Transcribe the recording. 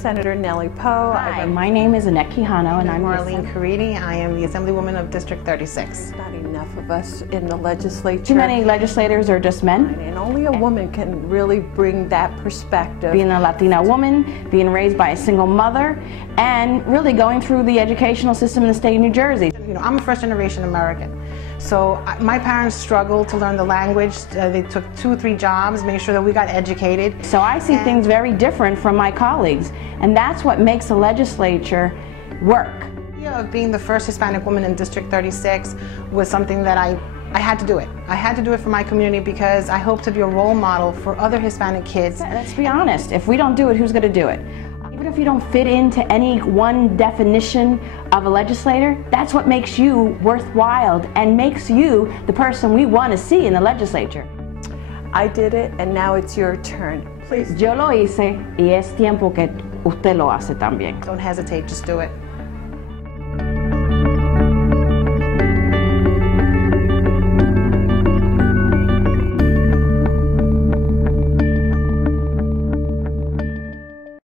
Senator Nellie Poe. Hi, my name is Annette Quijano, and I'm Marlene Caridi. I am the Assemblywoman of District 36. There's not enough of us in the legislature. Too many legislators are just men. And only a woman can really bring that perspective. Being a Latina woman, being raised by a single mother, and really going through the educational system in the state of New Jersey. You know, I'm a first-generation American. So my parents struggled to learn the language. They took 2 or 3 jobs, made sure that we got educated. So I see things very different from my colleagues, and that's what makes the legislature work. The idea of being the first Hispanic woman in District 36 was something that I had to do it. I had to do it for my community because I hope to be a role model for other Hispanic kids. Let's be honest, if we don't do it, who's going to do it? Even if you don't fit into any one definition of a legislator, that's what makes you worthwhile and makes you the person we want to see in the legislature. I did it, and now it's your turn. Please. Yo lo hice y es tiempo que usted lo hace también. Don't hesitate, just do it.